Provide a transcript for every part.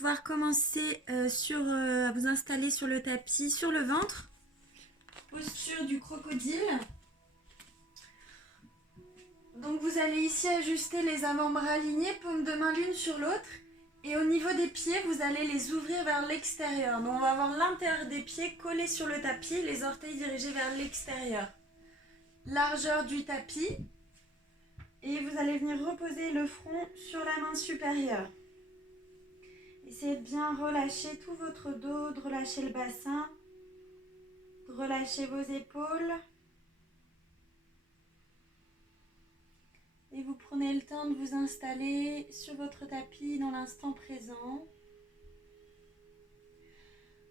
pouvoir commencer à vous installer sur le tapis, sur le ventre. Posture du crocodile. Donc vous allez ici ajuster les avant-bras alignés, paumes de main l'une sur l'autre. Et au niveau des pieds, vous allez les ouvrir vers l'extérieur. Donc on va avoir l'intérieur des pieds collé sur le tapis, les orteils dirigés vers l'extérieur. Largeur du tapis. Et vous allez venir reposer le front sur la main supérieure. Essayez de bien relâcher tout votre dos, de relâcher le bassin, de relâcher vos épaules. Et vous prenez le temps de vous installer sur votre tapis dans l'instant présent.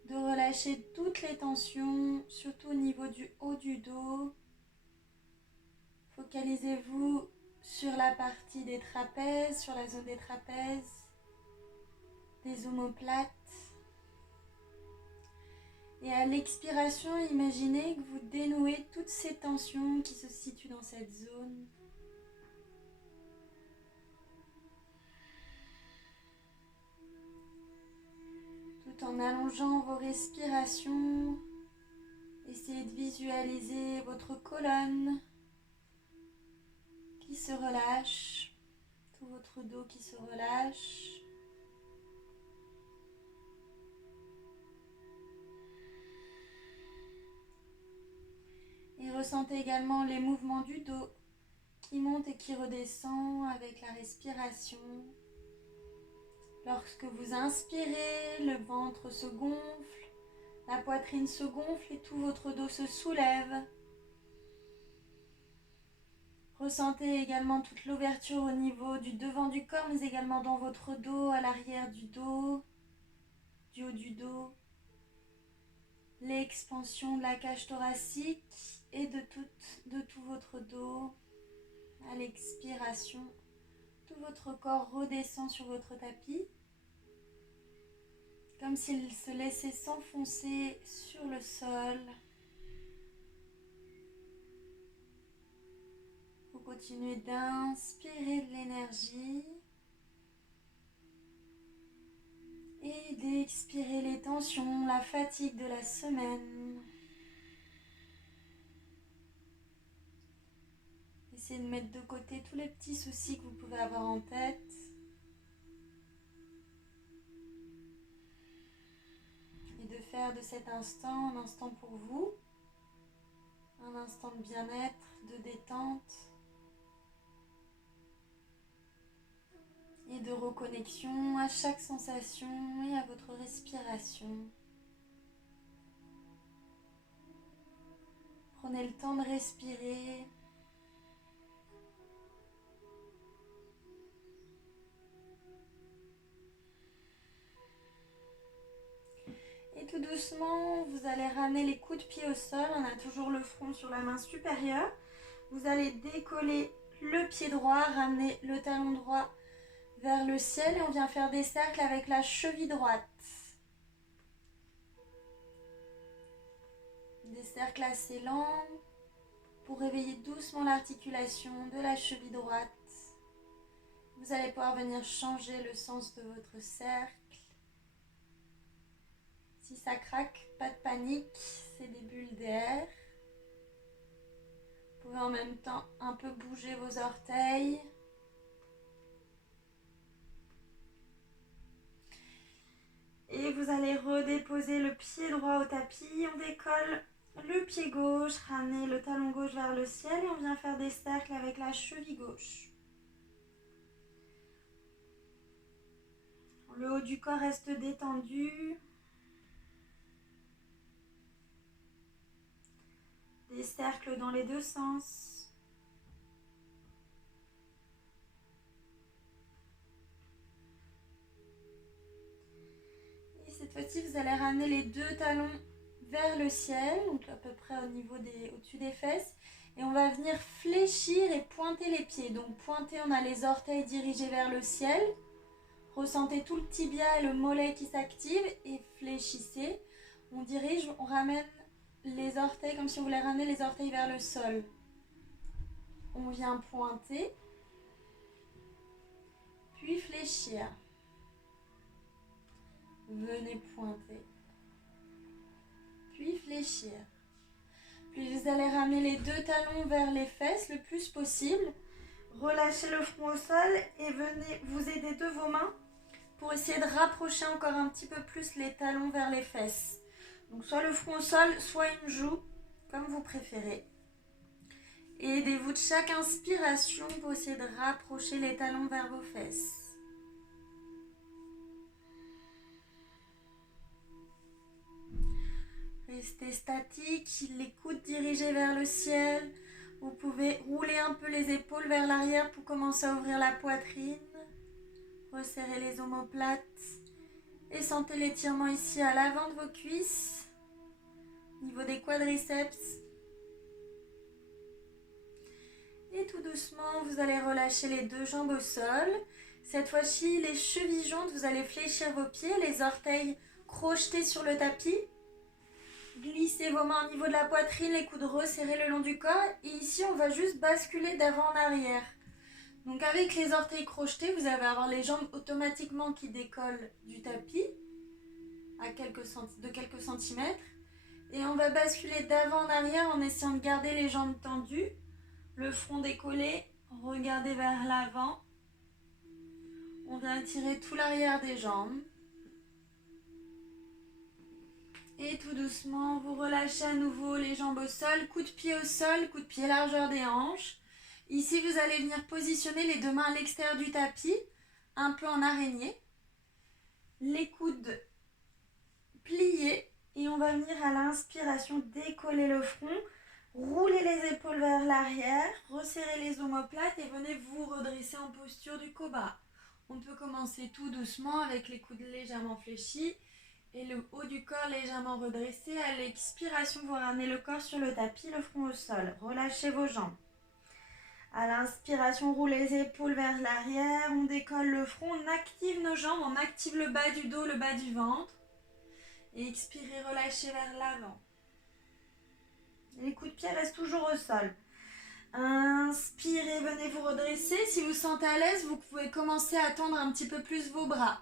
De relâcher toutes les tensions, surtout au niveau du haut du dos. Focalisez-vous sur la partie des trapèzes, sur la zone des trapèzes, des omoplates. Et à l'expiration, imaginez que vous dénouez toutes ces tensions qui se situent dans cette zone. Tout en allongeant vos respirations, essayez de visualiser votre colonne qui se relâche, tout votre dos qui se relâche. Et ressentez également les mouvements du dos qui monte et qui redescend avec la respiration. Lorsque vous inspirez, le ventre se gonfle, la poitrine se gonfle et tout votre dos se soulève. Ressentez également toute l'ouverture au niveau du devant du corps, mais également dans votre dos, à l'arrière du dos, du haut du dos. L'expansion de la cage thoracique et de tout votre dos. À l'expiration, tout votre corps redescend sur votre tapis, comme s'il se laissait s'enfoncer sur le sol. Vous continuez d'inspirer de l'énergie et d'expirer les tensions, la fatigue de la semaine. Essayez de mettre de côté tous les petits soucis que vous pouvez avoir en tête. Et de faire de cet instant un instant pour vous, un instant de bien-être, de détente et de reconnexion à chaque sensation et à votre respiration. Prenez le temps de respirer. Et tout doucement, vous allez ramener les coups de pied au sol. On a toujours le front sur la main supérieure. Vous allez décoller le pied droit, ramener le talon droit vers le ciel et on vient faire des cercles avec la cheville droite. Des cercles assez lents pour réveiller doucement l'articulation de la cheville droite. Vous allez pouvoir venir changer le sens de votre cercle. Si ça craque, pas de panique, c'est des bulles d'air. Vous pouvez en même temps un peu bouger vos orteils. Et vous allez redéposer le pied droit au tapis. On décolle le pied gauche, ramenez le talon gauche vers le ciel et on vient faire des cercles avec la cheville gauche. Le haut du corps reste détendu. Des cercles dans les deux sens. Et cette fois-ci, vous allez ramener les deux talons vers le ciel, donc à peu près au-dessus des fesses. Et on va venir fléchir et pointer les pieds. Donc pointer, on a les orteils dirigés vers le ciel. Ressentez tout le tibia et le mollet qui s'active et fléchissez. On dirige, on ramène les orteils comme si on voulait ramener les orteils vers le sol. On vient pointer, puis fléchir. venez pointer. Puis fléchir. Puis vous allez ramener les deux talons vers les fesses le plus possible. Relâchez le front au sol et venez vous aider de vos mains pour essayer de rapprocher encore un petit peu plus les talons vers les fesses. Donc soit le front au sol, soit une joue, comme vous préférez. Et aidez-vous de chaque inspiration pour essayer de rapprocher les talons vers vos fesses. Restez statique, les coudes dirigés vers le ciel. Vous pouvez rouler un peu les épaules vers l'arrière pour commencer à ouvrir la poitrine. Resserrez les omoplates et sentez l'étirement ici à l'avant de vos cuisses, au niveau des quadriceps. Et tout doucement, vous allez relâcher les deux jambes au sol. Cette fois-ci, les chevilles jointes, vous allez fléchir vos pieds, les orteils crochetés sur le tapis. Glissez vos mains au niveau de la poitrine, les coudes resserrés le long du corps. Et ici, on va juste basculer d'avant en arrière. Donc avec les orteils crochetés, vous allez avoir les jambes automatiquement qui décollent du tapis de quelques centimètres. Et on va basculer d'avant en arrière en essayant de garder les jambes tendues. Le front décollé, regardez vers l'avant. On vient étirer tout l'arrière des jambes. Et tout doucement, vous relâchez à nouveau les jambes au sol, coup de pied au sol, coup de pied largeur des hanches. Ici, vous allez venir positionner les deux mains à l'extérieur du tapis, un peu en araignée. Les coudes pliés et on va venir à l'inspiration décoller le front. Roulez les épaules vers l'arrière, resserrez les omoplates et venez vous redresser en posture du cobra. On peut commencer tout doucement avec les coudes légèrement fléchis et le haut du corps légèrement redressé. À l'expiration, vous ramenez le corps sur le tapis, le front au sol. Relâchez vos jambes. À l'inspiration, roulez les épaules vers l'arrière, on décolle le front, on active nos jambes, on active le bas du dos, le bas du ventre. Et expirez, relâchez vers l'avant. Les coups de pied restent toujours au sol. Inspirez, venez vous redresser. Si vous sentez à l'aise, vous pouvez commencer à tendre un petit peu plus vos bras.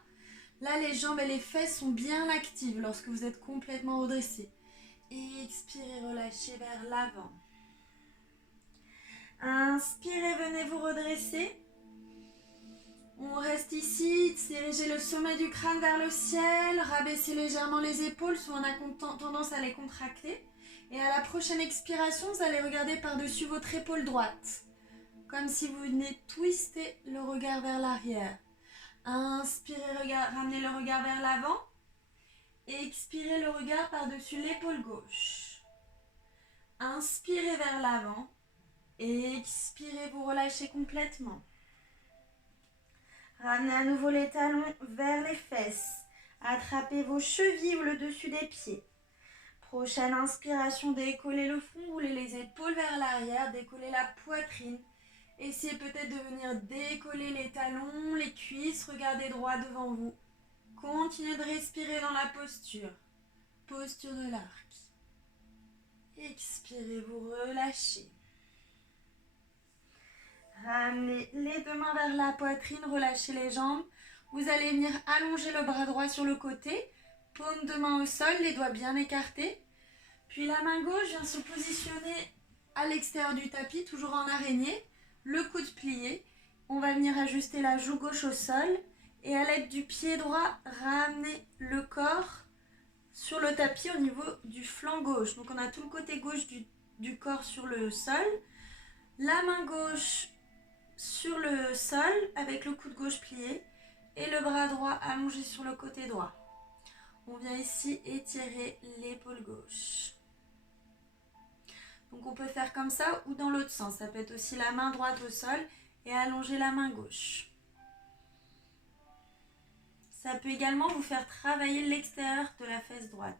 Là, les jambes et les fesses sont bien actives lorsque vous êtes complètement redressé. Et expirez, relâchez vers l'avant. Inspirez, venez vous redresser. On reste ici, dirigez le sommet du crâne vers le ciel, rabaissez légèrement les épaules, soit on a tendance à les contracter. Et à la prochaine expiration, vous allez regarder par-dessus votre épaule droite, comme si vous venez twister le regard vers l'arrière. Inspirez, ramenez le regard vers l'avant. Et expirez le regard par-dessus l'épaule gauche. Inspirez vers l'avant. Et expirez, vous relâchez complètement. Ramenez à nouveau les talons vers les fesses. Attrapez vos chevilles ou le dessus des pieds. Prochaine inspiration, décollez le front, roulez les épaules vers l'arrière, décollez la poitrine. Essayez peut-être de venir décoller les talons, les cuisses, regardez droit devant vous. Continuez de respirer dans la posture. Posture de l'arc. Expirez, vous relâchez. Ramenez les deux mains vers la poitrine, relâchez les jambes. Vous allez venir allonger le bras droit sur le côté. Paume de main au sol, les doigts bien écartés. Puis la main gauche vient se positionner à l'extérieur du tapis, toujours en araignée. Le coude plié. On va venir ajuster la joue gauche au sol. Et à l'aide du pied droit, ramener le corps sur le tapis au niveau du flanc gauche. Donc on a tout le côté gauche du corps sur le sol. La main gauche sur le sol avec le coude gauche plié. Et le bras droit allongé sur le côté droit. On vient ici étirer l'épaule gauche. Donc on peut faire comme ça ou dans l'autre sens. Ça peut être aussi la main droite au sol et allonger la main gauche. Ça peut également vous faire travailler l'extérieur de la fesse droite.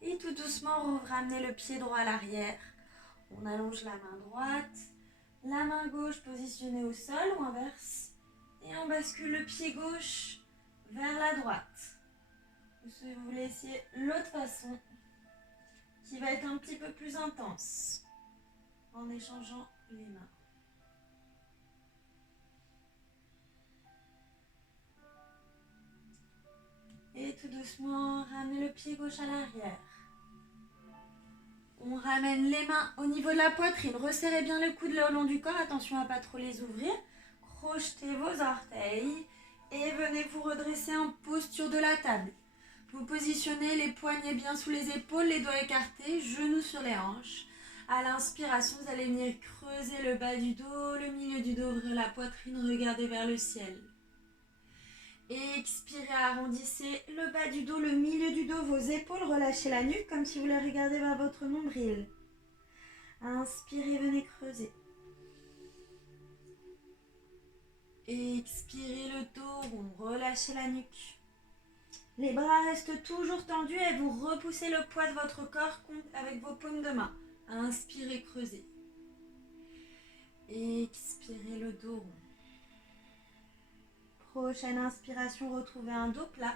Et tout doucement, vous ramenez le pied droit à l'arrière. On allonge la main droite, la main gauche positionnée au sol ou inverse. Et on bascule le pied gauche vers la droite. Vous voulez essayer l'autre façon qui va être un petit peu plus intense en échangeant les mains. tout doucement, ramenez le pied gauche à l'arrière. On ramène les mains au niveau de la poitrine. Resserrez bien les coudes le long du corps. Attention à ne pas trop les ouvrir. Crochetez vos orteils et venez vous redresser en posture de la table. Vous positionnez les poignets bien sous les épaules, les doigts écartés, genoux sur les hanches. À l'inspiration, vous allez venir creuser le bas du dos, le milieu du dos, ouvrir la poitrine, regardez vers le ciel. Expirez, arrondissez le bas du dos, le milieu du dos, vos épaules, relâchez la nuque comme si vous les regardez vers votre nombril. Inspirez, venez creuser. Expirez le dos rond, relâchez la nuque. Les bras restent toujours tendus et vous repoussez le poids de votre corps avec vos paumes de main. Inspirez, creusez. Expirez le dos rond. Prochaine inspiration, retrouvez un dos plat.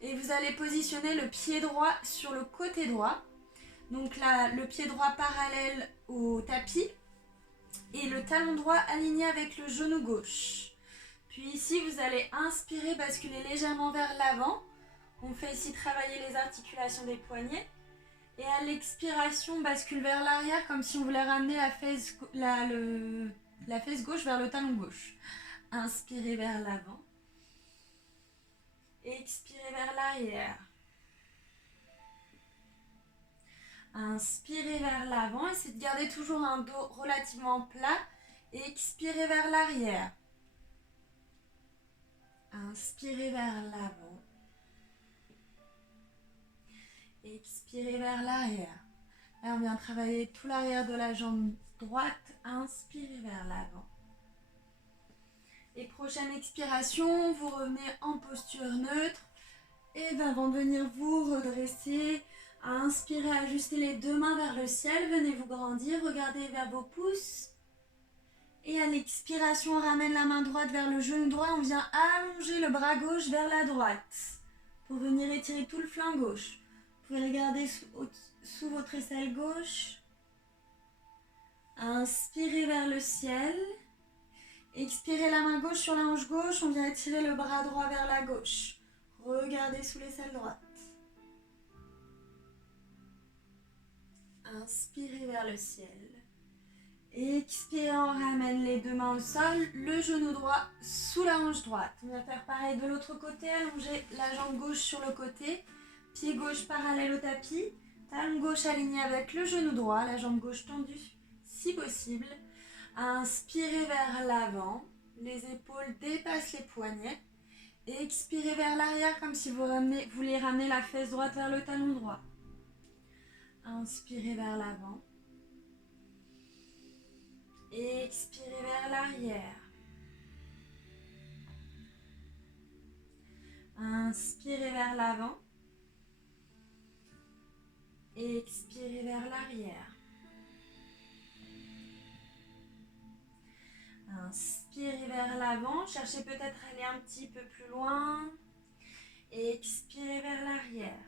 Et vous allez positionner le pied droit sur le côté droit. Donc là, le pied droit parallèle au tapis. Et le talon droit aligné avec le genou gauche. Puis ici, vous allez inspirer, basculer légèrement vers l'avant. On fait ici travailler les articulations des poignets. Et à l'expiration, bascule vers l'arrière comme si on voulait ramener la fesse gauche vers le talon gauche. Inspirez vers l'avant. Expirez vers l'arrière. Inspirez vers l'avant. Essayez de garder toujours un dos relativement plat. Expirez vers l'arrière. Inspirez vers l'avant. Expirez vers l'arrière. Là, on vient travailler tout l'arrière de la jambe droite. Inspirez vers l'avant. Et prochaine expiration, vous revenez en posture neutre. Et avant de venir vous redresser, inspirez, ajustez les deux mains vers le ciel. Venez vous grandir, regardez vers vos pouces. Et à l'expiration, on ramène la main droite vers le genou droit. On vient allonger le bras gauche vers la droite. Pour venir étirer tout le flanc gauche. Vous pouvez regarder sous votre aisselle gauche. Inspirez vers le ciel. Expirez la main gauche sur la hanche gauche. On vient étirer le bras droit vers la gauche. Regardez sous l'aisselle droite. Inspirez vers le ciel. Expirez, on ramène les deux mains au sol. Le genou droit sous la hanche droite. On va faire pareil de l'autre côté. Allonger la jambe gauche sur le côté. Pied gauche parallèle au tapis. Talon gauche aligné avec le genou droit. La jambe gauche tendue si possible. Inspirez vers l'avant. Les épaules dépassent les poignets. Expirez vers l'arrière comme si vous voulez ramener la fesse droite vers le talon droit. Inspirez vers l'avant. Expirez vers l'arrière. Inspirez vers l'avant. Expirez vers l'arrière. Inspirez vers l'avant. Cherchez peut-être à aller un petit peu plus loin. Expirez vers l'arrière.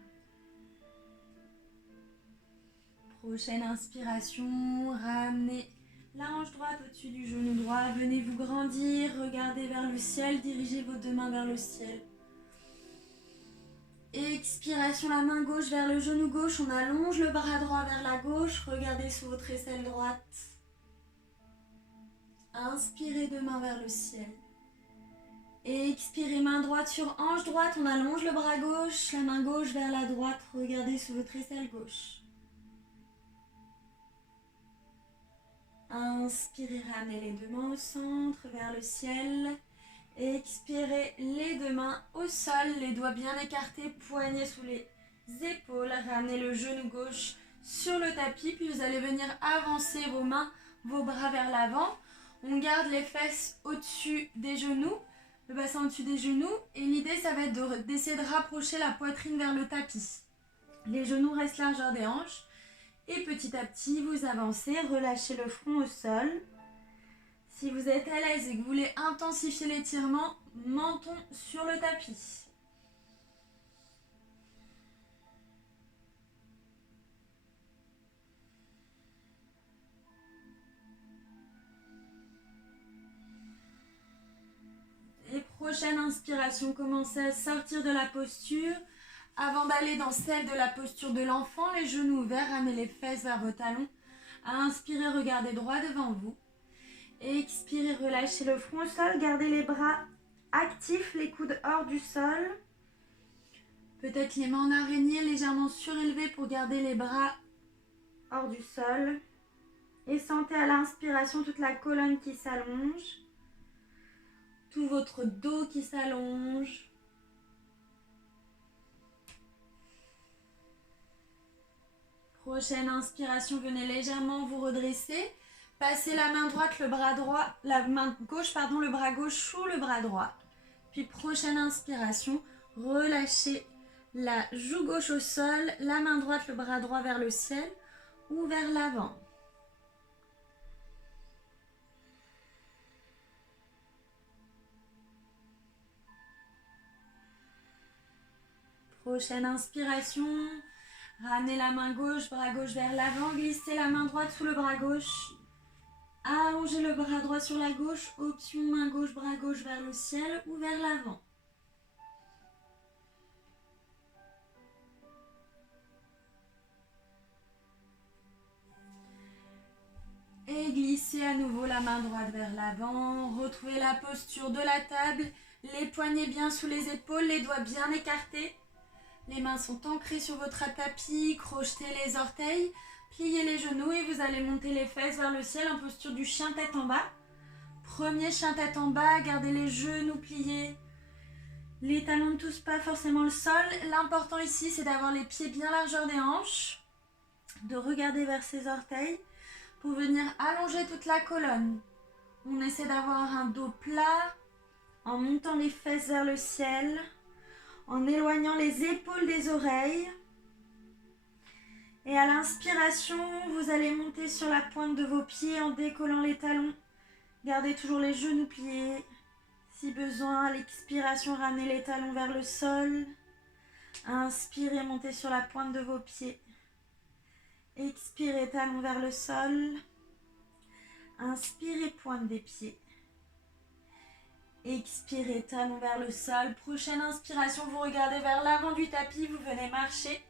Prochaine inspiration, ramenez la hanche droite au-dessus du genou droit. Venez vous grandir, regardez vers le ciel, dirigez vos deux mains vers le ciel. Expiration, la main gauche vers le genou gauche. On allonge le bras droit vers la gauche. Regardez sous votre aisselle droite. Inspirez deux mains vers le ciel. Expirez, main droite sur hanche droite. On allonge le bras gauche, la main gauche vers la droite. Regardez sous votre aisselle gauche. Inspirez, ramenez les deux mains au centre, vers le ciel. Expirez, les deux mains au sol, les doigts bien écartés, poignets sous les épaules. Ramenez le genou gauche sur le tapis, puis vous allez venir avancer vos mains, vos bras vers l'avant. On garde les fesses au-dessus des genoux, le bassin au-dessus des genoux. Et l'idée, ça va être d'essayer de rapprocher la poitrine vers le tapis. Les genoux restent largeur des hanches. Et petit à petit, vous avancez, relâchez le front au sol. Si vous êtes à l'aise et que vous voulez intensifier l'étirement, menton sur le tapis. Et prochaine inspiration, commencez à sortir de la posture. Avant d'aller dans celle de la posture de l'enfant, les genoux ouverts, ramenez les fesses vers vos talons. Inspirez, regardez droit devant vous. Expirez, relâchez le front au sol, gardez les bras actifs, les coudes hors du sol. Peut-être les mains en araignée légèrement surélevées pour garder les bras hors du sol. Et sentez à l'inspiration toute la colonne qui s'allonge, tout votre dos qui s'allonge. Prochaine inspiration, venez légèrement vous redresser. Passez la main droite, la main gauche, le bras gauche sous le bras droit. Puis prochaine inspiration, relâchez la joue gauche au sol, la main droite, le bras droit vers le ciel ou vers l'avant. Prochaine inspiration, ramenez la main gauche, bras gauche vers l'avant, glissez la main droite sous le bras gauche. Allongez le bras droit sur la gauche, option main gauche, bras gauche vers le ciel ou vers l'avant. Et glissez à nouveau la main droite vers l'avant. Retrouvez la posture de la table. Les poignets bien sous les épaules, les doigts bien écartés. Les mains sont ancrées sur votre tapis. Crochetez les orteils. Pliez les genoux et vous allez monter les fesses vers le ciel en posture du chien tête en bas. Premier chien tête en bas. Gardez les genoux pliés. Les talons ne touchent pas forcément le sol. L'important ici, c'est d'avoir les pieds bien largeur des hanches. De regarder vers ses orteils. Pour venir allonger toute la colonne. On essaie d'avoir un dos plat en montant les fesses vers le ciel, en éloignant les épaules des oreilles. Et à l'inspiration, vous allez monter sur la pointe de vos pieds en décollant les talons. Gardez toujours les genoux pliés. Si besoin, à l'expiration, ramenez les talons vers le sol. Inspirez, montez sur la pointe de vos pieds. Expirez, talons vers le sol. Inspirez, pointe des pieds. Expirez, talons vers le sol. Prochaine inspiration, vous regardez vers l'avant du tapis, vous venez marcher.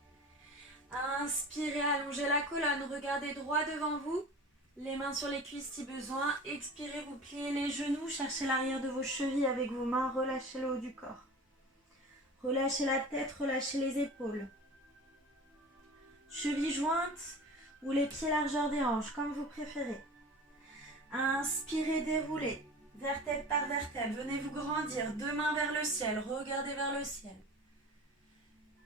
Inspirez, allongez la colonne, regardez droit devant vous. Les mains sur les cuisses si besoin. Expirez, vous pliez les genoux, cherchez l'arrière de vos chevilles avec vos mains, relâchez le haut du corps. Relâchez la tête, relâchez les épaules. Chevilles jointes ou les pieds largeur des hanches, comme vous préférez. Inspirez, déroulez, vertèbre par vertèbre. Venez vous grandir, deux mains vers le ciel, regardez vers le ciel.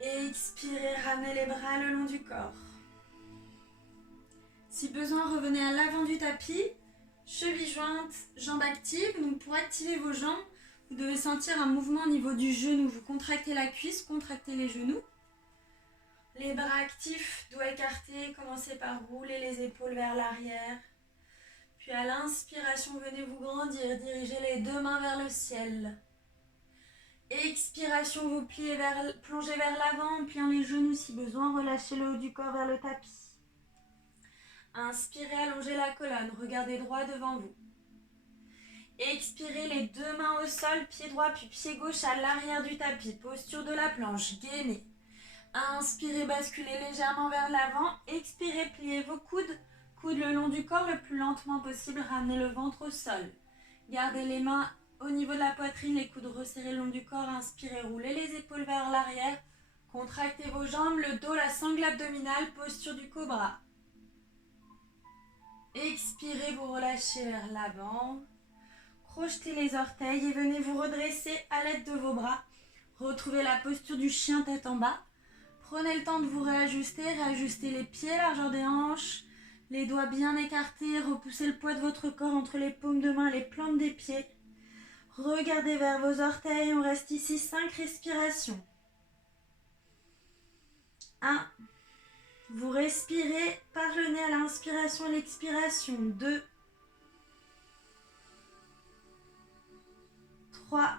Expirez, ramenez les bras le long du corps. Si besoin, revenez à l'avant du tapis, chevilles jointes, jambes actives. Donc pour activer vos jambes, vous devez sentir un mouvement au niveau du genou. Vous contractez la cuisse, contractez les genoux. Les bras actifs, doigts écartés, commencez par rouler les épaules vers l'arrière. Puis à l'inspiration, venez vous grandir, dirigez les deux mains vers le ciel. Expiration, vous plongez vers l'avant, pliant les genoux si besoin, relâchez le haut du corps vers le tapis. Inspirez, allongez la colonne, regardez droit devant vous. Expirez, les deux mains au sol, pied droit puis pied gauche à l'arrière du tapis, posture de la planche, gainez. Inspirez, basculez légèrement vers l'avant. Expirez, pliez vos coudes. Coudes le long du corps le plus lentement possible. Ramenez le ventre au sol. Gardez les mains au niveau de la poitrine, les coudes resserrés le long du corps. Inspirez, roulez les épaules vers l'arrière. Contractez vos jambes, le dos, la sangle abdominale, posture du cobra. Expirez, vous relâchez vers l'avant. Crochetez les orteils et venez vous redresser à l'aide de vos bras. Retrouvez la posture du chien tête en bas. Prenez le temps de vous réajuster les pieds, largeur des hanches, les doigts bien écartés, repoussez le poids de votre corps entre les paumes de main et les plantes des pieds. Regardez vers vos orteils, on reste ici 5 respirations. 1. Vous respirez par le nez à l'inspiration et l'expiration. 2. 3.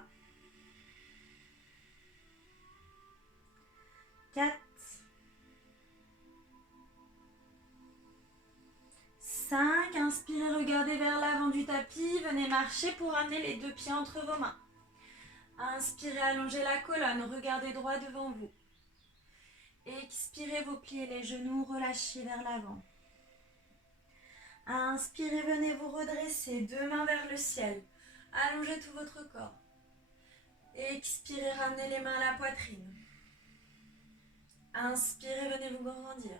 4. 5. Inspirez, regardez vers l'avant du tapis. Venez marcher pour amener les deux pieds entre vos mains. Inspirez, allongez la colonne. Regardez droit devant vous. Expirez, vous pliez les genoux, relâchez vers l'avant. Inspirez, venez vous redresser, deux mains vers le ciel. Allongez tout votre corps. Expirez, ramenez les mains à la poitrine. Inspirez, venez vous grandir.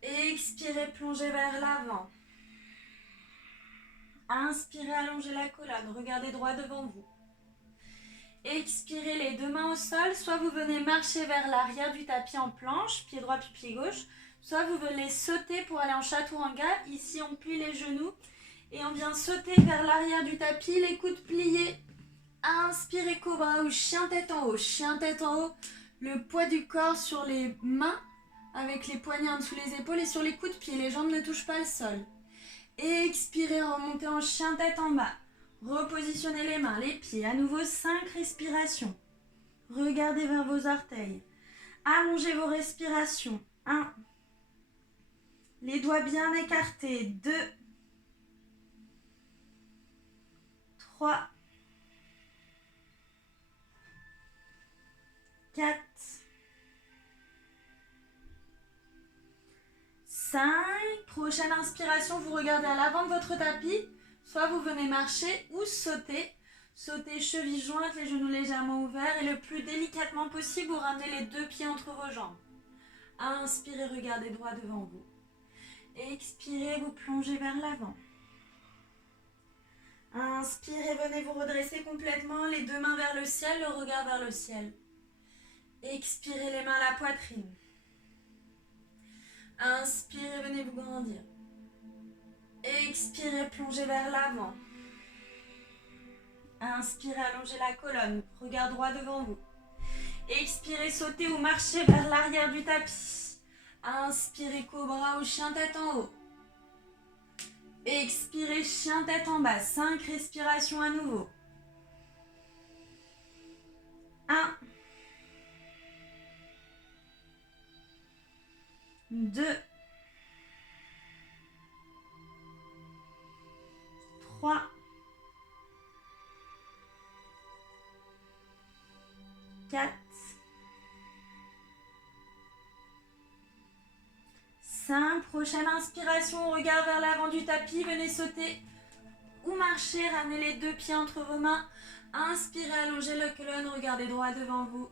Expirez, plongez vers l'avant. Inspirez, allongez la colonne, regardez droit devant vous. Expirez, les deux mains au sol, soit vous venez marcher vers l'arrière du tapis en planche, pied droit puis pied gauche, soit vous venez sauter pour aller en chaturanga. Ici, on plie les genoux et on vient sauter vers l'arrière du tapis, les coudes pliés. Inspirez, cobra ou chien tête en haut. Chien tête en haut, le poids du corps sur les mains avec les poignets en dessous les épaules et sur les coups de pied. Les jambes ne touchent pas le sol. Expirez, remontez en chien tête en bas. Repositionnez les mains, les pieds. À nouveau, 5 respirations. Regardez vers vos orteils. Allongez vos respirations. 1. Les doigts bien écartés. 2. 3. 4. 5. Prochaine inspiration, vous regardez à l'avant de votre tapis. Soit vous venez marcher ou sauter. Sautez chevilles jointes, les genoux légèrement ouverts. Et le plus délicatement possible, vous ramenez les deux pieds entre vos jambes. Inspirez, regardez droit devant vous. Expirez, vous plongez vers l'avant. Inspirez, venez vous redresser complètement, les deux mains vers le ciel, le regard vers le ciel. Expirez, les mains à la poitrine. Inspirez, venez vous grandir. Expirez, plongez vers l'avant. Inspirez, allongez la colonne, regard droit devant vous. Expirez, sautez ou marchez vers l'arrière du tapis. Inspirez, cobra ou chien tête en haut. Expirez, chien tête en bas. 5 respirations à nouveau. 1. 2. 3. 4. 5. Prochaine inspiration, regard vers l'avant du tapis. Venez sauter ou marcher. Ramenez les deux pieds entre vos mains. Inspirez, allongez la colonne, regardez droit devant vous.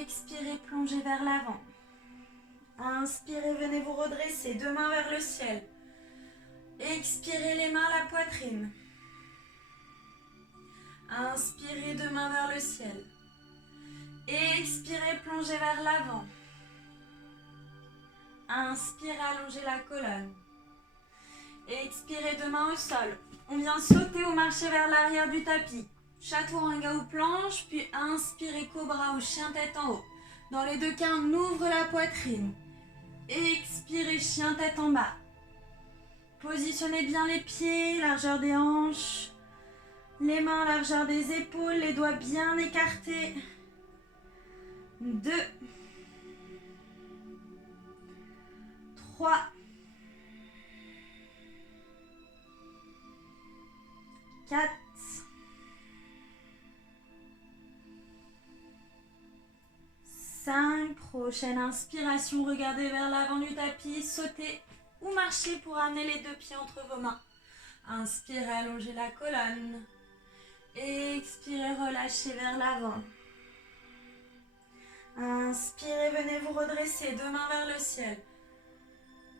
Expirez, plongez vers l'avant. Inspirez, venez vous redresser, deux mains vers le ciel. Expirez, les mains à la poitrine. Inspirez, deux mains vers le ciel. Expirez, plongez vers l'avant. Inspirez, allongez la colonne. Expirez, deux mains au sol. On vient sauter ou marcher vers l'arrière du tapis. Chaturanga ou planche, puis inspirez, cobra ou chien tête en haut. Dans les deux cas, on ouvre la poitrine. Expirez, chien tête en bas. Positionnez bien les pieds, largeur des hanches. Les mains, largeur des épaules, les doigts bien écartés. 2. 3. 4. 5. Prochaine inspiration, regardez vers l'avant du tapis, sautez ou marchez pour amener les deux pieds entre vos mains. Inspirez, allongez la colonne. Expirez, relâchez vers l'avant. Inspirez, venez vous redresser, deux mains vers le ciel.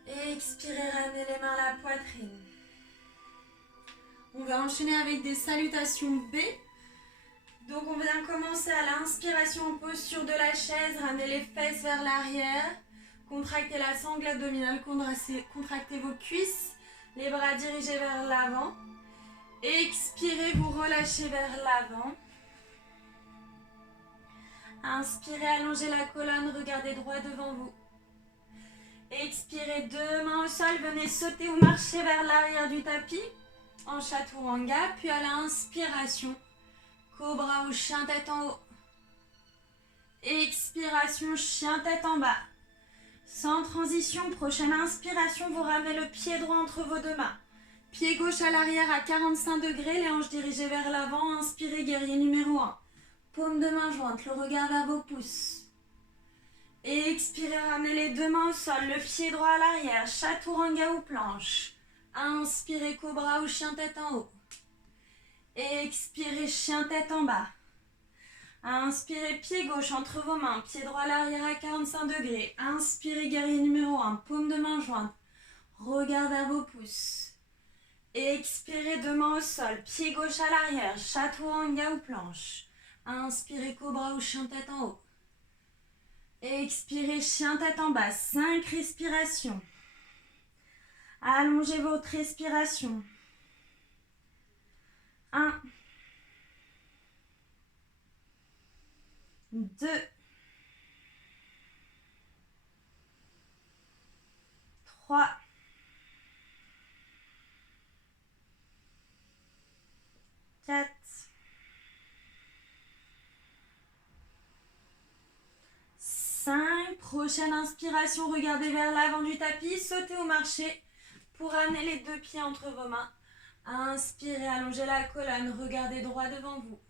Expirez, ramenez les mains à la poitrine. On va enchaîner avec des salutations B. Donc on vient commencer à l'inspiration en posture de la chaise, ramenez les fesses vers l'arrière, contractez la sangle abdominale, contractez vos cuisses, les bras dirigés vers l'avant. Expirez, vous relâchez vers l'avant. Inspirez, allongez la colonne, regardez droit devant vous. Expirez, deux mains au sol, venez sauter ou marcher vers l'arrière du tapis en chaturanga, puis à l'inspiration, cobra ou chien tête en haut. Expiration, chien tête en bas. Sans transition, prochaine inspiration, vous ramenez le pied droit entre vos deux mains. Pied gauche à l'arrière à 45 degrés, les hanches dirigées vers l'avant. Inspirez, guerrier numéro 1. Paume de main jointe, le regard vers vos pouces. Expirez, ramenez les deux mains au sol, le pied droit à l'arrière, chaturanga ou planche. Inspirez, cobra ou chien tête en haut. Expirez, chien tête en bas. Inspirez, pied gauche entre vos mains, pied droit à l'arrière à 45 degrés. Inspirez, guerrier numéro 1, paume de main jointe. Regard vers vos pouces. Expirez, deux mains au sol, pied gauche à l'arrière, chaturanga ou planche. Inspirez, cobra ou chien tête en haut. Expirez, chien tête en bas, 5 respirations. Allongez votre respiration. 1, 2, 3, 4, 5. Prochaine inspiration, regardez vers l'avant du tapis, sautez ou marchez pour amener les deux pieds entre vos mains. Inspirez, allongez la colonne, regardez droit devant vous.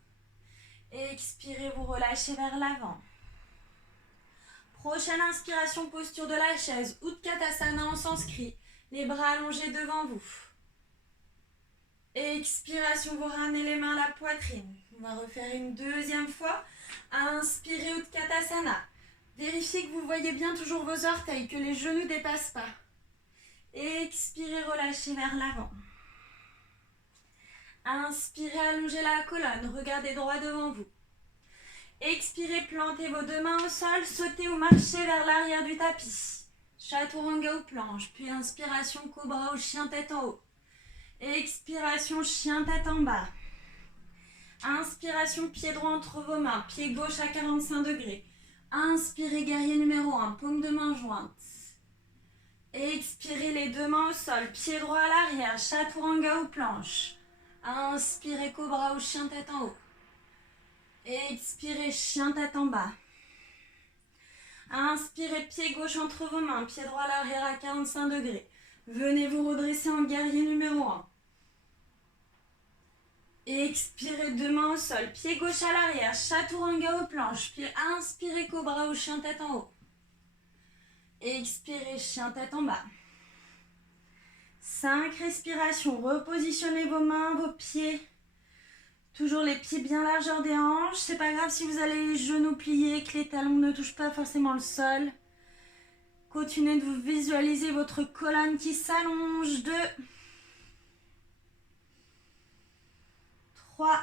Expirez, vous relâchez vers l'avant. Prochaine inspiration, posture de la chaise, Utkatasana en sanskrit. Les bras allongés devant vous. Expiration, vous ramenez les mains à la poitrine. On va refaire une deuxième fois. Inspirez, Utkatasana. Vérifiez que vous voyez bien toujours vos orteils, que les genoux ne dépassent pas. Expirez, relâchez vers l'avant. Inspirez, allongez la colonne, regardez droit devant vous. Expirez, plantez vos deux mains au sol, sautez ou marchez vers l'arrière du tapis. Chaturanga ou planche, puis inspiration, cobra ou chien tête en haut. Expiration, chien tête en bas. Inspiration, pied droit entre vos mains, pied gauche à 45 degrés. Inspirez, guerrier numéro 1, paume de main jointe. Expirez, les deux mains au sol, pied droit à l'arrière, chaturanga ou planche. Inspirez, cobra ou chien tête en haut. Expirez, chien tête en bas. Inspirez, pied gauche entre vos mains, pied droit à l'arrière à 45 degrés. Venez vous redresser en guerrier numéro 1. Expirez, deux mains au sol, pied gauche à l'arrière, chaturanga aux planches, puis inspirez, cobra ou chien tête en haut. Expirez, chien tête en bas. 5 respirations, repositionnez vos mains, vos pieds. Toujours les pieds bien largeur des hanches. C'est pas grave si vous avez les genoux pliés, que les talons ne touchent pas forcément le sol. Continuez de vous visualiser votre colonne qui s'allonge. 2, 3,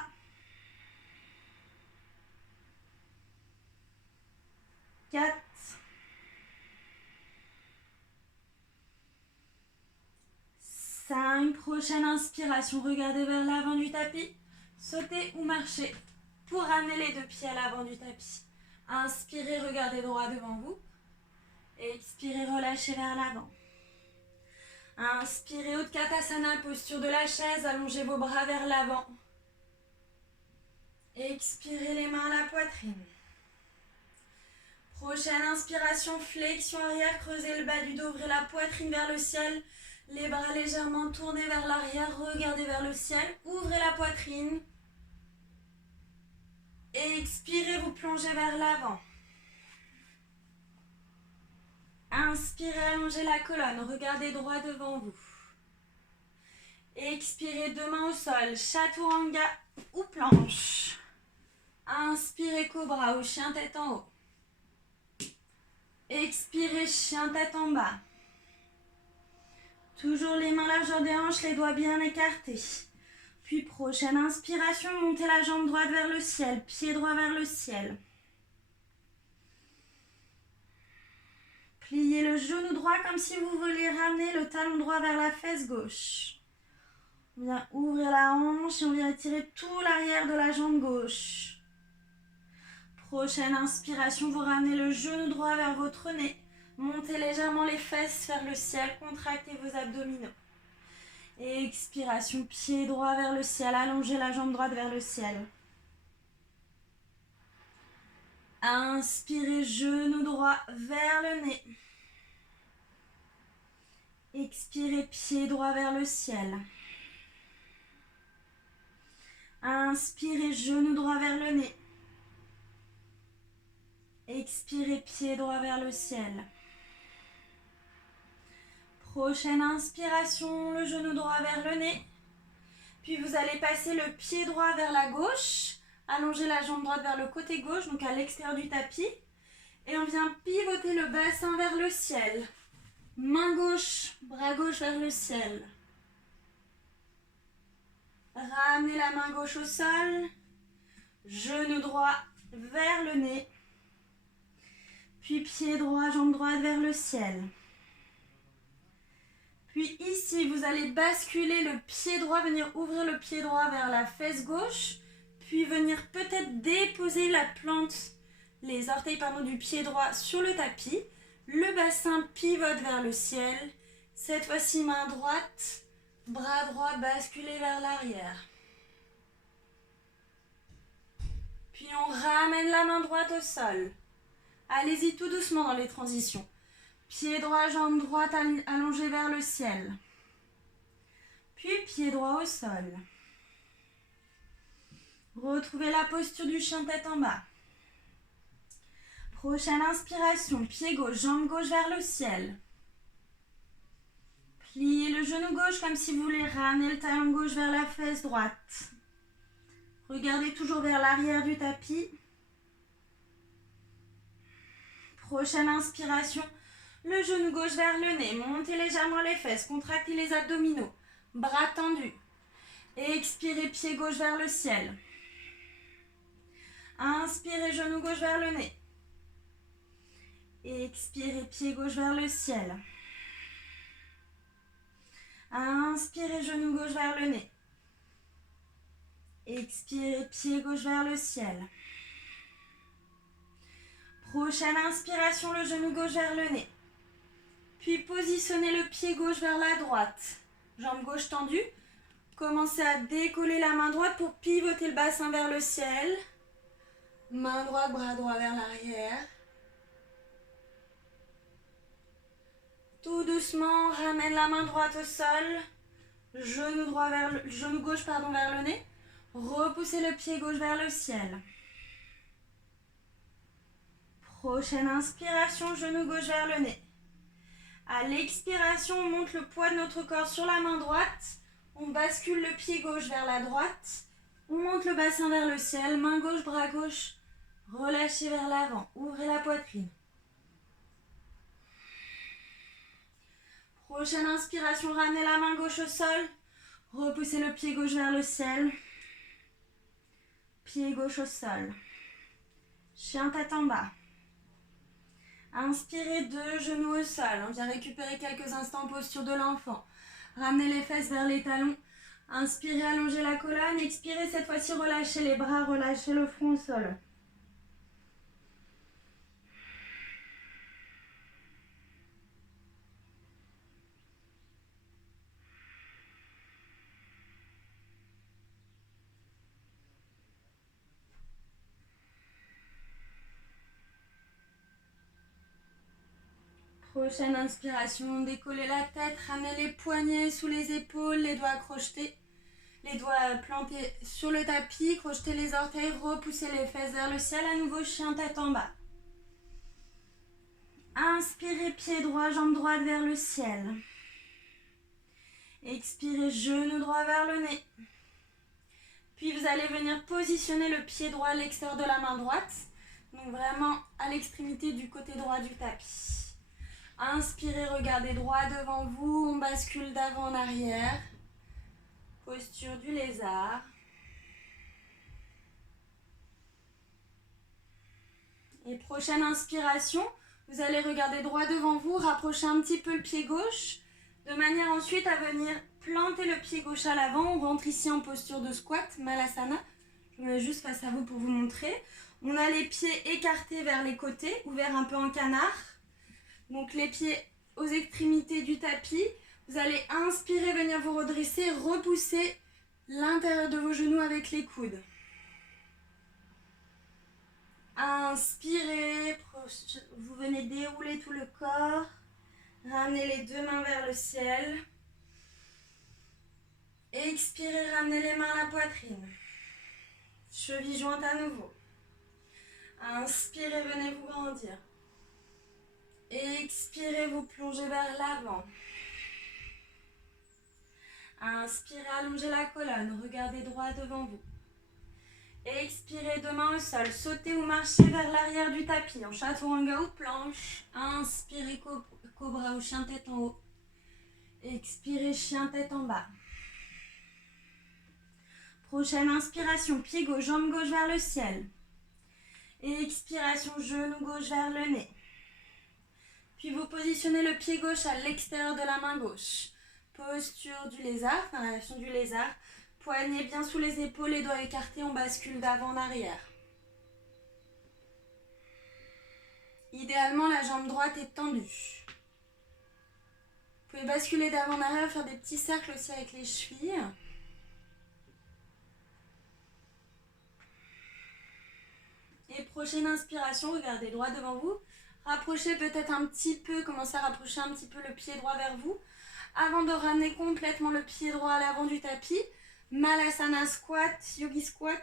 4, 5. Prochaine inspiration, regardez vers l'avant du tapis. Sautez ou marchez pour ramener les deux pieds à l'avant du tapis. Inspirez, regardez droit devant vous. Expirez, relâchez vers l'avant. Inspirez, Utkatasana, posture de la chaise, allongez vos bras vers l'avant. Expirez, les mains à la poitrine. Prochaine inspiration, flexion arrière, creusez le bas du dos, ouvrez la poitrine vers le ciel. Les bras légèrement tournés vers l'arrière, regardez vers le ciel, ouvrez la poitrine. Expirez, vous plongez vers l'avant. Inspirez, allongez la colonne, regardez droit devant vous. Expirez, deux mains au sol, chaturanga ou planche. Inspirez, cobra ou chien tête en haut. Expirez, chien tête en bas. Toujours les mains largeur des hanches, les doigts bien écartés. Puis prochaine inspiration, montez la jambe droite vers le ciel, pied droit vers le ciel. Pliez le genou droit comme si vous vouliez ramener le talon droit vers la fesse gauche. On vient ouvrir la hanche et on vient étirer tout l'arrière de la jambe gauche. Prochaine inspiration, vous ramenez le genou droit vers votre nez. Montez légèrement les fesses vers le ciel, contractez vos abdominaux. Expiration, pied droit vers le ciel, allongez la jambe droite vers le ciel. Inspirez, genou droit vers le nez. Expirez, pied droit vers le ciel. Inspirez, genou droit vers le nez. Expirez, pied droit vers le ciel. Prochaine inspiration, le genou droit vers le nez. Puis vous allez passer le pied droit vers la gauche. Allongez la jambe droite vers le côté gauche, donc à l'extérieur du tapis. Et on vient pivoter le bassin vers le ciel. Main gauche, bras gauche vers le ciel. Ramenez la main gauche au sol. Genou droit vers le nez. Puis pied droit, jambe droite vers le ciel. Puis ici, vous allez basculer le pied droit, venir ouvrir le pied droit vers la fesse gauche. Puis venir peut-être déposer la plante, les orteils du pied droit sur le tapis. Le bassin pivote vers le ciel. Cette fois-ci, main droite, bras droit basculé vers l'arrière. Puis on ramène la main droite au sol. Allez-y tout doucement dans les transitions. Pied droit, jambe droite allongée vers le ciel. Puis pied droit au sol. Retrouvez la posture du chien tête en bas. Prochaine inspiration, pied gauche, jambe gauche vers le ciel. Pliez le genou gauche comme si vous voulez ramener le talon gauche vers la fesse droite. Regardez toujours vers l'arrière du tapis. Prochaine inspiration, le genou gauche vers le nez. Montez légèrement les fesses, contractez les abdominaux. Bras tendus. Expirez, pied gauche vers le ciel. Inspirez, genou gauche vers le nez. Expirez, pied gauche vers le ciel. Inspirez, genou gauche vers le nez. Expirez, pied gauche vers le ciel. Prochaine inspiration, le genou gauche vers le nez. Puis positionnez le pied gauche vers la droite. Jambe gauche tendue. Commencez à décoller la main droite pour pivoter le bassin vers le ciel. Main droite, bras droit vers l'arrière. Tout doucement, on ramène la main droite au sol. Genou gauche vers le nez. Repoussez le pied gauche vers le ciel. Prochaine inspiration, genou gauche vers le nez. À l'expiration, on monte le poids de notre corps sur la main droite. On bascule le pied gauche vers la droite. On monte le bassin vers le ciel. Main gauche, bras gauche. Relâchez vers l'avant. Ouvrez la poitrine. Prochaine inspiration, ramenez la main gauche au sol. Repoussez le pied gauche vers le ciel. Pied gauche au sol. Chien tête en bas. Inspirez, deux genoux au sol. On vient récupérer quelques instants en posture de l'enfant. Ramenez les fesses vers les talons. Inspirez, allongez la colonne. Expirez, cette fois-ci, relâchez les bras, relâchez le front au sol. Prochaine inspiration, décollez la tête, ramenez les poignets sous les épaules, les doigts crochetés, les doigts plantés sur le tapis, crochetez les orteils, repoussez les fesses vers le ciel, à nouveau chien tête en bas. Inspirez, pied droit, jambe droite vers le ciel. Expirez, genou droit vers le nez. Puis vous allez venir positionner le pied droit à l'extérieur de la main droite, donc vraiment à l'extrémité du côté droit du tapis. Inspirez, regardez droit devant vous, on bascule d'avant en arrière. Posture du lézard. Et prochaine inspiration, vous allez regarder droit devant vous, rapprocher un petit peu le pied gauche, de manière ensuite à venir planter le pied gauche à l'avant. On rentre ici en posture de squat, Malasana. Je me mets juste face à vous pour vous montrer. On a les pieds écartés vers les côtés, ouverts un peu en canard. Donc les pieds aux extrémités du tapis. Vous allez inspirer, venir vous redresser, repousser l'intérieur de vos genoux avec les coudes. Inspirez, vous venez dérouler tout le corps. Ramenez les deux mains vers le ciel. Expirez, ramenez les mains à la poitrine. Cheville jointe à nouveau. Inspirez, venez vous grandir. Expirez, vous plongez vers l'avant. Inspirez, allongez la colonne, regardez droit devant vous. Expirez, deux mains au sol, sautez ou marchez vers l'arrière du tapis, en chaturanga ou planche. Inspirez, cobra ou chien tête en haut. Expirez, chien tête en bas. Prochaine inspiration, pied gauche, jambe gauche vers le ciel. Expiration, genou gauche vers le nez. Puis vous positionnez le pied gauche à l'extérieur de la main gauche. Posture du lézard, inhalation du lézard. Poignets bien sous les épaules, les doigts écartés, on bascule d'avant en arrière. Idéalement, la jambe droite est tendue. Vous pouvez basculer d'avant en arrière, faire des petits cercles aussi avec les chevilles. Et prochaine inspiration, regardez droit devant vous. Rapprochez peut-être un petit peu, commencez à rapprocher un petit peu le pied droit vers vous. Avant de ramener complètement le pied droit à l'avant du tapis. Malasana squat, yogi squat.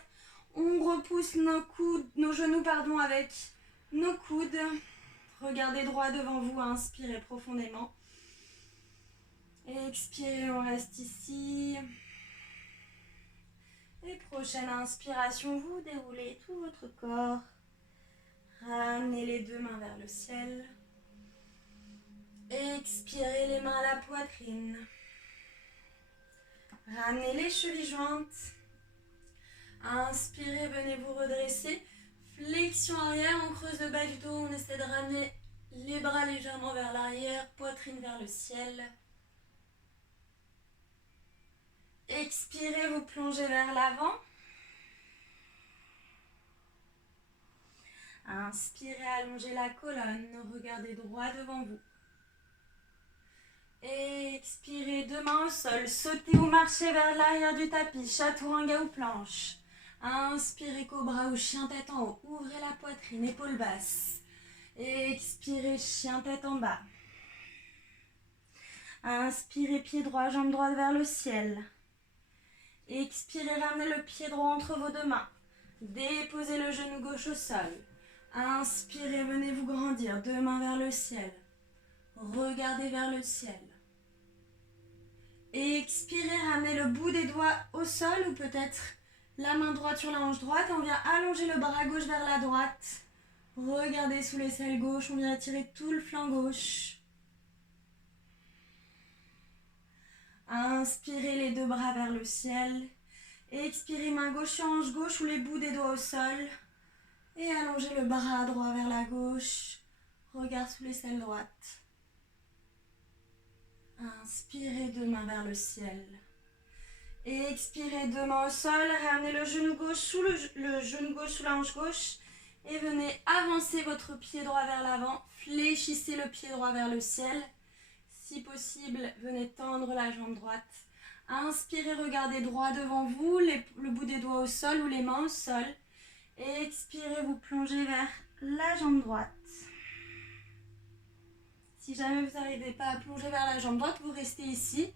On repousse nos genoux avec nos coudes. Regardez droit devant vous, inspirez profondément. Expirez, on reste ici. Et prochaine inspiration, vous déroulez tout votre corps. Ramenez les deux mains vers le ciel. Expirez les mains à la poitrine. Ramenez les chevilles jointes. Inspirez, venez vous redresser. Flexion arrière, on creuse le bas du dos. On essaie de ramener les bras légèrement vers l'arrière, poitrine vers le ciel. Expirez, vous plongez vers l'avant. Inspirez, allongez la colonne. Regardez droit devant vous. Expirez, deux mains au sol. Sautez ou marchez vers l'arrière du tapis. Chaturanga ou planche. Inspirez, cobra ou chien tête en haut. Ouvrez la poitrine, épaules basses. Expirez, chien tête en bas. Inspirez, pied droit, jambe droite vers le ciel. Expirez, ramenez le pied droit entre vos deux mains. Déposez le genou gauche au sol. Inspirez, venez vous grandir. Deux mains vers le ciel. Regardez vers le ciel. Expirez, ramenez le bout des doigts au sol ou peut-être la main droite sur la hanche droite. On vient allonger le bras gauche vers la droite. Regardez sous l'aisselle gauche. On vient étirer tout le flanc gauche. Inspirez les deux bras vers le ciel. Expirez, main gauche sur hanche gauche ou les bouts des doigts au sol. Et allongez le bras droit vers la gauche. Regard sous l'aisselle droite. Inspirez, deux mains vers le ciel. Expirez, deux mains au sol. Ramenez le genou gauche sous le genou gauche sous la hanche gauche. Et venez avancer votre pied droit vers l'avant. Fléchissez le pied droit vers le ciel. Si possible, venez tendre la jambe droite. Inspirez, regardez droit devant vous, le bout des doigts au sol ou les mains au sol. Expirez, vous plongez vers la jambe droite. Si jamais vous n'arrivez pas à plonger vers la jambe droite, vous restez ici.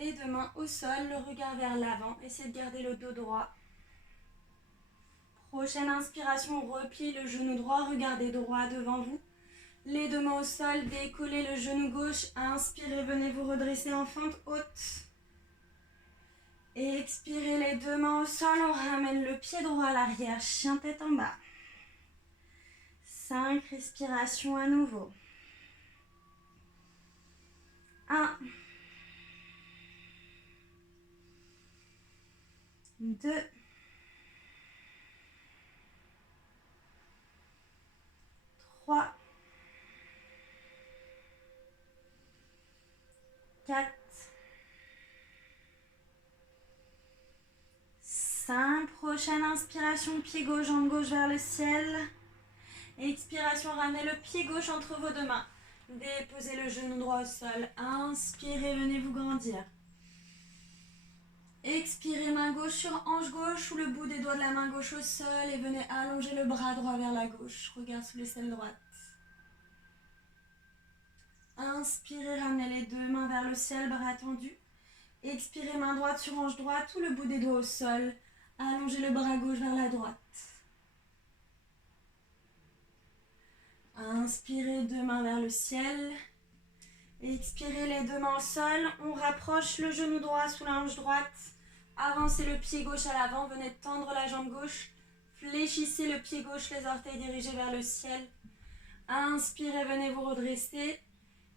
Les deux mains au sol, le regard vers l'avant. Essayez de garder le dos droit. Prochaine inspiration, repliez le genou droit, regardez droit devant vous. Les deux mains au sol, décollez le genou gauche. Inspirez, venez vous redresser en fente haute. Expirez, les deux mains au sol, on ramène le pied droit à l'arrière, chien tête en bas. 5 respirations à nouveau. 1, 2, 3, 4, 5. Prochaine inspiration, pied gauche, jambe gauche vers le ciel. Expiration, ramenez le pied gauche entre vos deux mains. Déposez le genou droit au sol. Inspirez, venez vous grandir. Expirez, main gauche sur hanche gauche ou le bout des doigts de la main gauche au sol et venez allonger le bras droit vers la gauche. Regard sous l'aisselle droite. Inspirez, ramenez les deux mains vers le ciel, bras tendus. Expirez, main droite sur hanche droite ou le bout des doigts au sol. Allongez le bras gauche vers la droite. Inspirez, deux mains vers le ciel. Expirez les deux mains au sol. On rapproche le genou droit sous la hanche droite. Avancez le pied gauche à l'avant. Venez tendre la jambe gauche. Fléchissez le pied gauche, les orteils dirigés vers le ciel. Inspirez, venez vous redresser.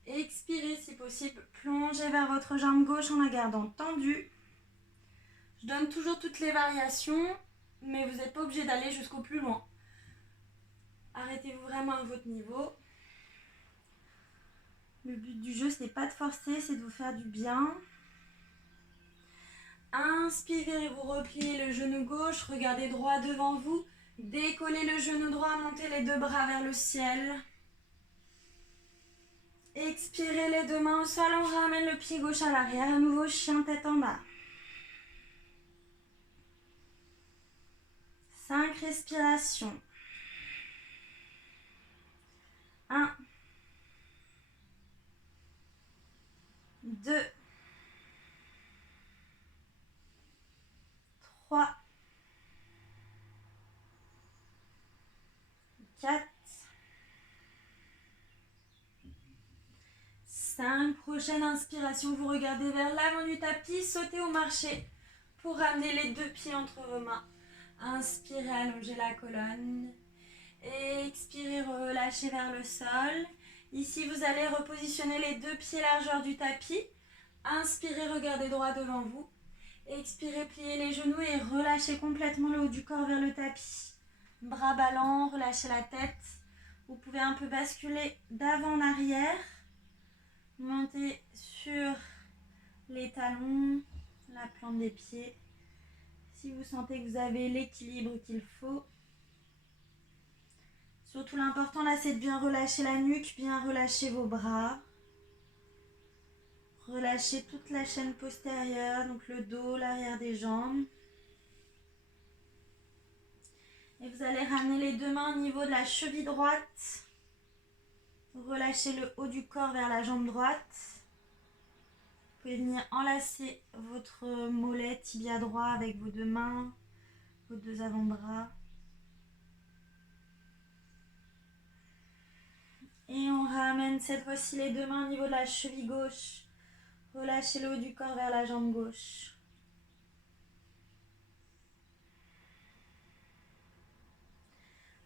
Expirez si possible. Plongez vers votre jambe gauche en la gardant tendue. Je donne toujours toutes les variations, mais vous n'êtes pas obligé d'aller jusqu'au plus loin. Arrêtez-vous vraiment à votre niveau. Le but du jeu, ce n'est pas de forcer, c'est de vous faire du bien. Inspirez, vous repliez le genou gauche, regardez droit devant vous. Décollez le genou droit, montez les deux bras vers le ciel. Expirez les deux mains au sol, on ramène le pied gauche à l'arrière. À nouveau, chien tête en bas. 5 respirations. 1, 2, 3, 4, 5. Prochaine inspiration, vous regardez vers l'avant du tapis, sautez ou marchez pour ramener les deux pieds entre vos mains. Inspirez, allongez la colonne. Expirez, relâchez vers le sol. Ici, vous allez repositionner les deux pieds largeur du tapis. Inspirez, regardez droit devant vous. Expirez, pliez les genoux et relâchez complètement le haut du corps vers le tapis. Bras ballants, relâchez la tête. Vous pouvez un peu basculer d'avant en arrière. Montez sur les talons, la plante des pieds. Si vous sentez que vous avez l'équilibre qu'il faut. Surtout l'important là, c'est de bien relâcher la nuque, bien relâcher vos bras. Relâchez toute la chaîne postérieure, donc le dos, l'arrière des jambes. Et vous allez ramener les deux mains au niveau de la cheville droite. Relâchez le haut du corps vers la jambe droite. Vous pouvez venir enlacer votre mollet tibia droit avec vos deux mains, vos deux avant-bras. Et on ramène cette fois-ci les deux mains au niveau de la cheville gauche. Relâchez le haut du corps vers la jambe gauche.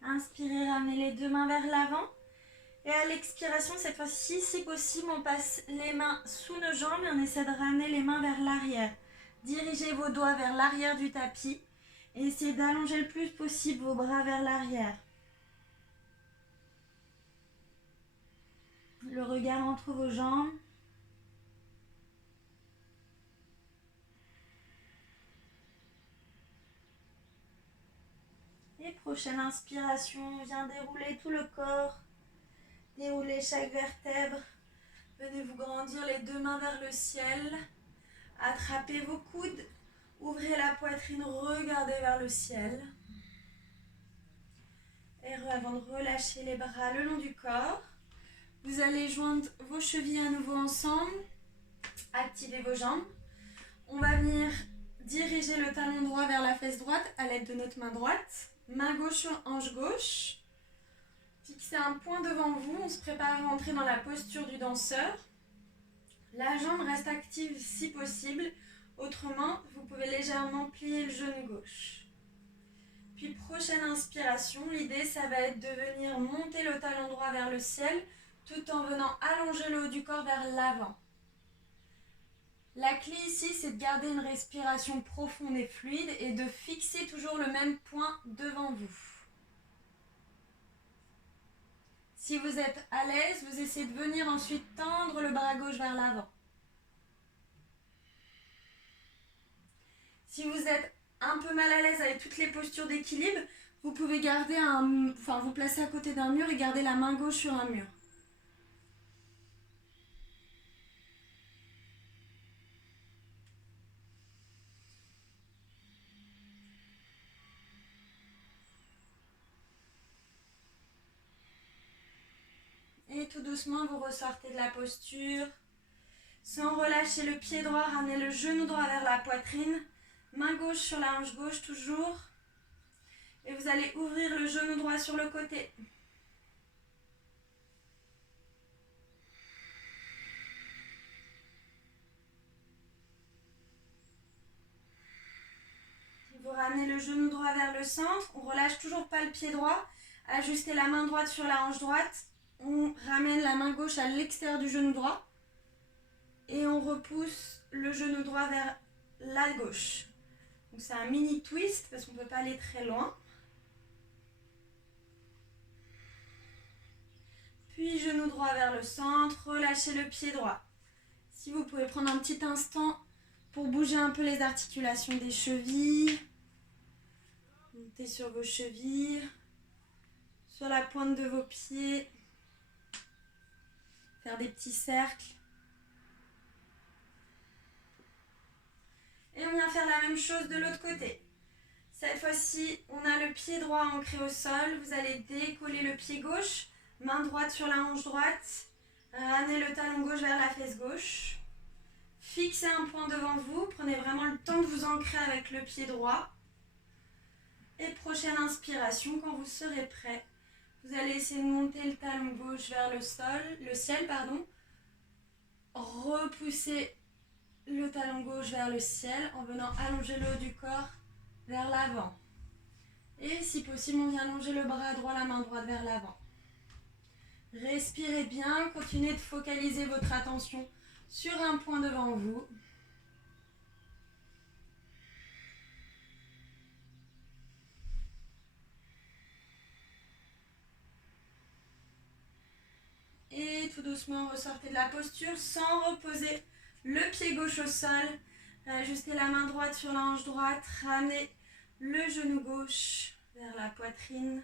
Inspirez, ramenez les deux mains vers l'avant. Et à l'expiration, cette fois-ci, si possible, on passe les mains sous nos jambes et on essaie de ramener les mains vers l'arrière. Dirigez vos doigts vers l'arrière du tapis et essayez d'allonger le plus possible vos bras vers l'arrière. Le regard entre vos jambes. Et prochaine inspiration, on vient dérouler tout le corps. Déroulez chaque vertèbre. Venez vous grandir les deux mains vers le ciel. Attrapez vos coudes. Ouvrez la poitrine, regardez vers le ciel. Et avant de relâcher les bras le long du corps, vous allez joindre vos chevilles à nouveau ensemble. Activez vos jambes. On va venir diriger le talon droit vers la fesse droite à l'aide de notre main droite. Main gauche sur hanche gauche. Fixez un point devant vous. On se prépare à rentrer dans la posture du danseur. La jambe reste active si possible. Autrement, vous pouvez légèrement plier le genou gauche. Puis prochaine inspiration, l'idée ça va être de venir monter le talon droit vers le ciel tout en venant allonger le haut du corps vers l'avant. La clé ici, c'est de garder une respiration profonde et fluide et de fixer toujours le même point devant vous. Si vous êtes à l'aise, vous essayez de venir ensuite tendre le bras gauche vers l'avant. Si vous êtes un peu mal à l'aise avec toutes les postures d'équilibre, vous pouvez garder vous placer à côté d'un mur et garder la main gauche sur un mur. Et tout doucement, vous ressortez de la posture. Sans relâcher le pied droit, ramenez le genou droit vers la poitrine. Main gauche sur la hanche gauche toujours. Et vous allez ouvrir le genou droit sur le côté. vous ramenez le genou droit vers le centre. On relâche toujours pas le pied droit. Ajustez la main droite sur la hanche droite. On ramène la main gauche à l'extérieur du genou droit. Et on repousse le genou droit vers la gauche. Donc c'est un mini twist parce qu'on ne peut pas aller très loin. Puis genou droit vers le centre, relâchez le pied droit. Si vous pouvez prendre un petit instant pour bouger un peu les articulations des chevilles. Montez sur vos chevilles, sur la pointe de vos pieds. Faire des petits cercles. Et on vient faire la même chose de l'autre côté. Cette fois-ci, on a le pied droit ancré au sol. Vous allez décoller le pied gauche. Main droite sur la hanche droite. Ramenez le talon gauche vers la fesse gauche. Fixez un point devant vous. Prenez vraiment le temps de vous ancrer avec le pied droit. Et prochaine inspiration, quand vous serez prêt, vous allez essayer de monter le talon gauche vers le ciel. Repoussez le talon gauche vers le ciel en venant allonger le haut du corps vers l'avant. Et si possible, on vient allonger le bras droit, la main droite vers l'avant. Respirez bien, continuez de focaliser votre attention sur un point devant vous. Et tout doucement, ressortez de la posture sans reposer le pied gauche au sol. Ajustez la main droite sur la hanche droite. Ramenez le genou gauche vers la poitrine.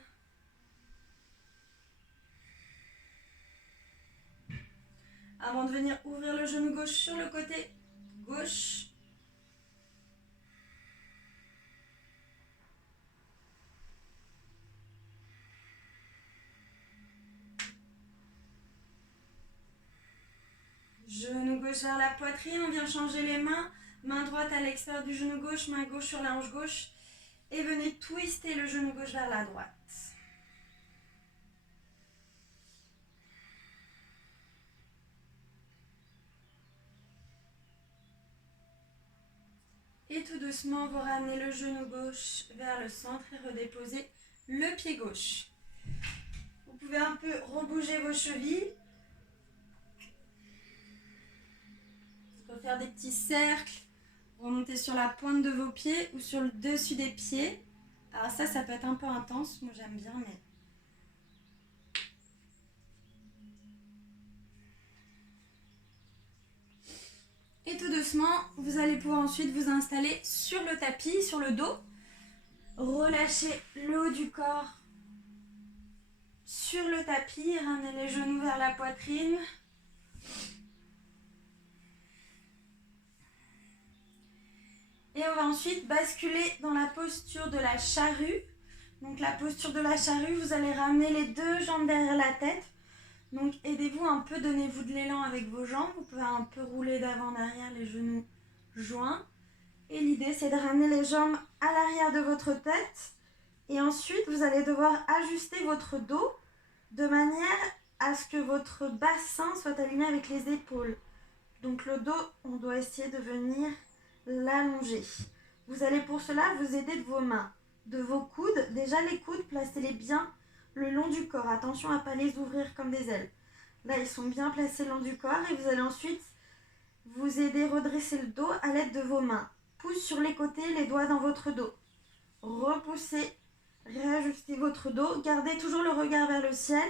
Avant de venir ouvrir le genou gauche sur le côté gauche. Genou gauche vers la poitrine, on vient changer les mains. Main droite à l'extérieur du genou gauche, main gauche sur la hanche gauche. Et venez twister le genou gauche vers la droite. Et tout doucement, vous ramenez le genou gauche vers le centre et redéposez le pied gauche. Vous pouvez un peu rebouger vos chevilles. Refaire des petits cercles. Remonter sur la pointe de vos pieds ou sur le dessus des pieds. Alors ça peut être un peu intense. Moi j'aime bien, mais... Et tout doucement, vous allez pouvoir ensuite vous installer sur le tapis, sur le dos. Relâchez le haut du corps sur le tapis. Ramenez les genoux vers la poitrine. Et on va ensuite basculer dans la posture de la charrue. Donc la posture de la charrue, vous allez ramener les deux jambes derrière la tête. Donc aidez-vous un peu, donnez-vous de l'élan avec vos jambes. Vous pouvez un peu rouler d'avant en arrière, les genoux joints. Et l'idée, c'est de ramener les jambes à l'arrière de votre tête. Et ensuite, vous allez devoir ajuster votre dos de manière à ce que votre bassin soit aligné avec les épaules. Donc le dos, on doit essayer de venir l'allonger. Vous allez pour cela vous aider de vos mains, de vos coudes. Déjà les coudes, placez-les bien le long du corps. Attention à ne pas les ouvrir comme des ailes. Là, ils sont bien placés le long du corps et vous allez ensuite vous aider à redresser le dos à l'aide de vos mains. Pouce sur les côtés, les doigts dans votre dos. Repoussez, réajustez votre dos. Gardez toujours le regard vers le ciel.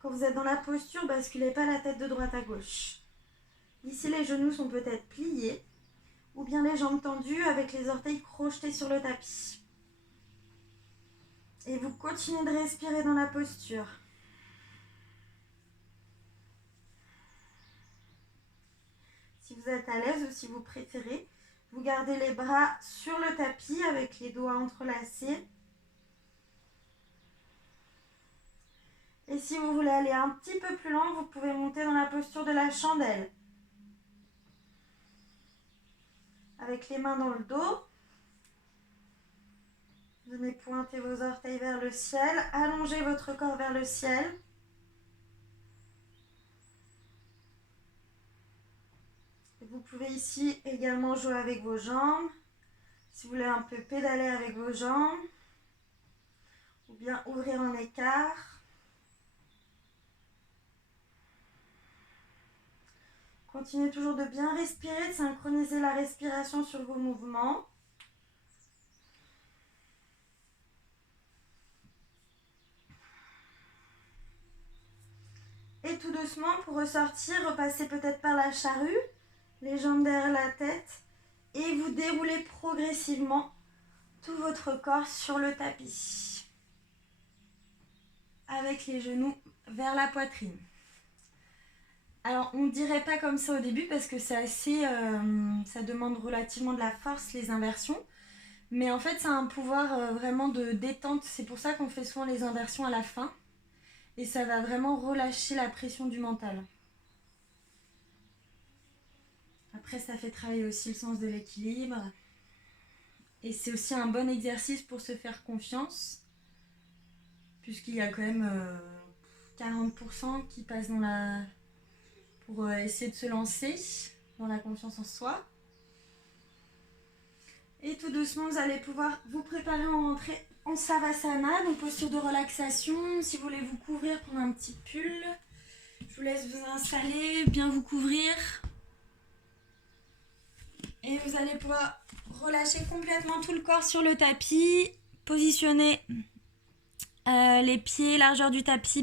Quand vous êtes dans la posture, basculez pas la tête de droite à gauche. Ici, les genoux sont peut-être pliés ou bien les jambes tendues avec les orteils crochetés sur le tapis. Et vous continuez de respirer dans la posture. Si vous êtes à l'aise ou si vous préférez, vous gardez les bras sur le tapis avec les doigts entrelacés. Et si vous voulez aller un petit peu plus loin, vous pouvez monter dans la posture de la chandelle. Avec les mains dans le dos. Venez pointer vos orteils vers le ciel. Allongez votre corps vers le ciel. Et vous pouvez ici également jouer avec vos jambes. Si vous voulez un peu pédaler avec vos jambes, ou bien ouvrir en écart. Continuez toujours de bien respirer, de synchroniser la respiration sur vos mouvements. Et tout doucement, pour ressortir, repassez peut-être par la charrue, les jambes derrière la tête, et vous déroulez progressivement tout votre corps sur le tapis, avec les genoux vers la poitrine. Alors, on ne dirait pas comme ça au début parce que c'est assez, ça demande relativement de la force, les inversions. Mais en fait, ça a un pouvoir vraiment de détente. C'est pour ça qu'on fait souvent les inversions à la fin. Et ça va vraiment relâcher la pression du mental. Après, ça fait travailler aussi le sens de l'équilibre. Et c'est aussi un bon exercice pour se faire confiance. Puisqu'il y a quand même 40% qui passent dans la... pour essayer de se lancer dans la confiance en soi. Et tout doucement, vous allez pouvoir vous préparer à entrer en Savasana, donc posture de relaxation. Si vous voulez vous couvrir, prendre un petit pull. Je vous laisse vous installer, bien vous couvrir. Et vous allez pouvoir relâcher complètement tout le corps sur le tapis. Positionner les pieds, largeur du tapis.